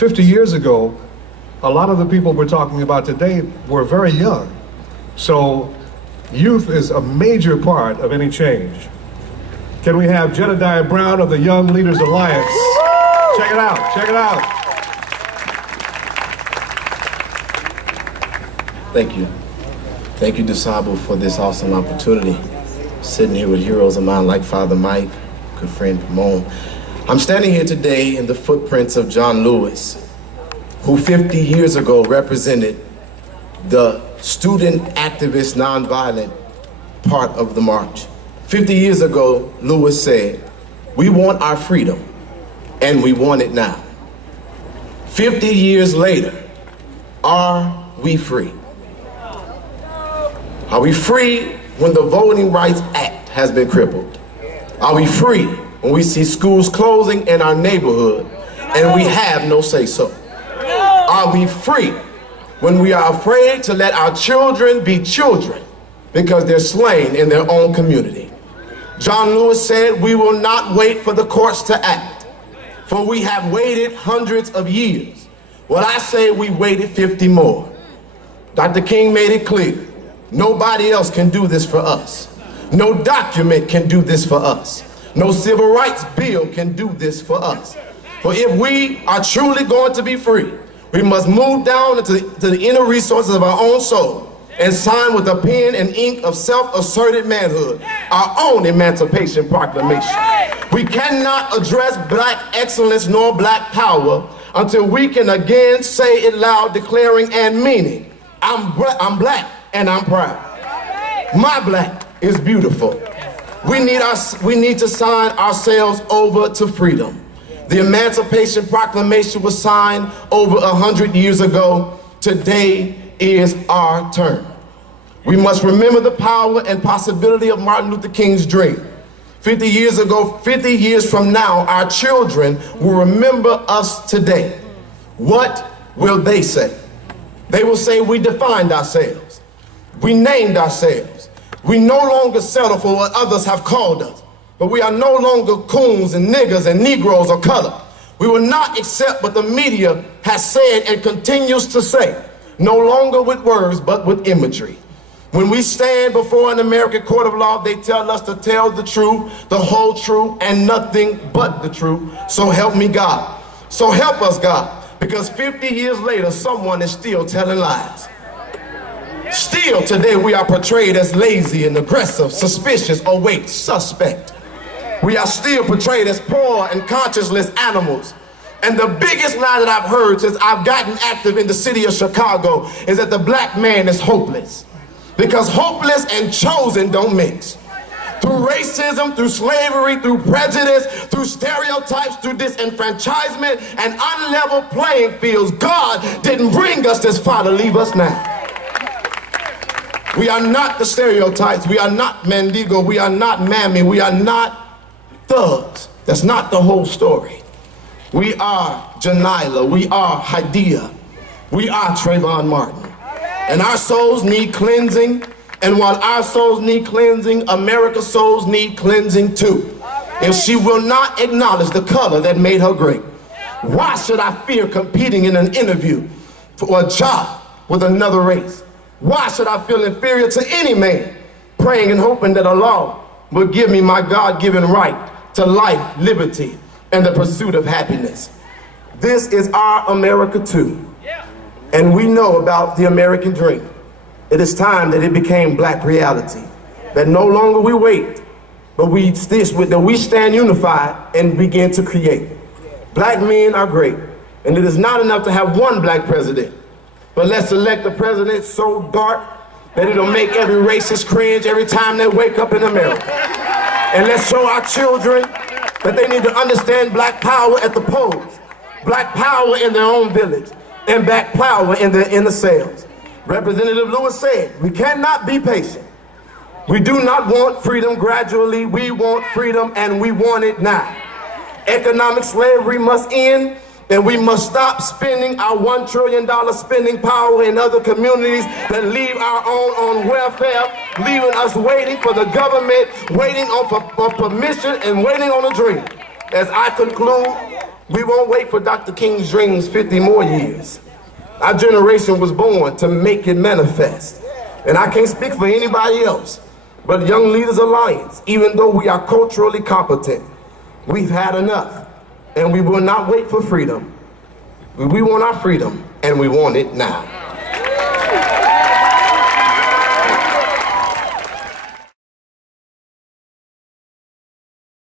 50 years ago, a lot of the people we're talking about today were very young. So youth is a major part of any change. Can we have Jedidiah Brown of the Young Leaders Alliance? Check it out, check it out. Thank you. Thank you, DuSable, for this awesome opportunity. Sitting here with heroes of mine like Father Mike, good friend Ramon. I'm standing here today in the footprints of John Lewis, who 50 years ago represented the student activist nonviolent part of the march. 50 years ago, Lewis said, "We want our freedom, and we want it now." 50 years later, are we free? Are we free when the Voting Rights Act has been crippled? Are we free when we see schools closing in our neighborhood and we have no say-so? Are we free when we are afraid to let our children be children because they're slain in their own community? John Lewis said, "We will not wait for the courts to act, for we have waited hundreds of years." Well, I say we waited 50 more. Dr. King made it clear, nobody else can do this for us. No document can do this for us. No civil rights bill can do this for us. For if we are truly going to be free, we must move down into the inner resources of our own soul and sign with the pen and ink of self-asserted manhood our own Emancipation Proclamation. We cannot address black excellence nor black power until we can again say it loud, declaring and meaning, I'm black and I'm proud. My black is beautiful. We need to sign ourselves over to freedom. The Emancipation Proclamation was signed over 100 years ago. Today is our turn. We must remember the power and possibility of Martin Luther King's dream. 50 years ago, 50 years from now, our children will remember us today. What will they say? They will say we defined ourselves. We named ourselves. We no longer settle for what others have called us. But we are no longer coons and niggers and Negroes or color. We will not accept what the media has said and continues to say, no longer with words, but with imagery. When we stand before an American court of law, they tell us to tell the truth, the whole truth, and nothing but the truth. So help me God. So help us God, because 50 years later, someone is still telling lies. Still today we are portrayed as lazy and aggressive, suspicious, or wait, suspect. We are still portrayed as poor and conscienceless animals. And the biggest lie that I've heard since I've gotten active in the city of Chicago is that the black man is hopeless. Because hopeless and chosen don't mix. Through racism, through slavery, through prejudice, through stereotypes, through disenfranchisement and unlevel playing fields, God didn't bring us this far to leave us now. We are not the stereotypes. We are not Mendigo. We are not Mammy. We are not thugs. That's not the whole story. We are Janila. We are Jedidiah. We are Trayvon Martin. And our souls need cleansing. And while our souls need cleansing, America's souls need cleansing too. If she will not acknowledge the color that made her great, why should I fear competing in an interview for a job with another race? Why should I feel inferior to any man, praying and hoping that Allah will give me my God-given right to life, liberty, and the pursuit of happiness? This is our America too. And we know about the American dream. It is time that it became black reality. That no longer we wait, but we stand unified and begin to create. Black men are great, and it is not enough to have one black president. But let's elect a president so dark that it'll make every racist cringe every time they wake up in America. And let's show our children that they need to understand black power at the polls, black power in their own village, and black power in their inner selves. Representative Lewis said, we cannot be patient. We do not want freedom gradually. We want freedom, and we want it now. Economic slavery must end, and we must stop spending our $1 trillion spending power in other communities that leave our own on welfare, leaving us waiting for the government, waiting for permission, and waiting on a dream. As I conclude, We won't wait for Dr. King's dreams 50 more years. Our generation was born to make it manifest. And I can't speak for anybody else, but Young Leaders Alliance, even though we are culturally competent, we've had enough, and we will not wait for freedom. We want our freedom, and we want it now.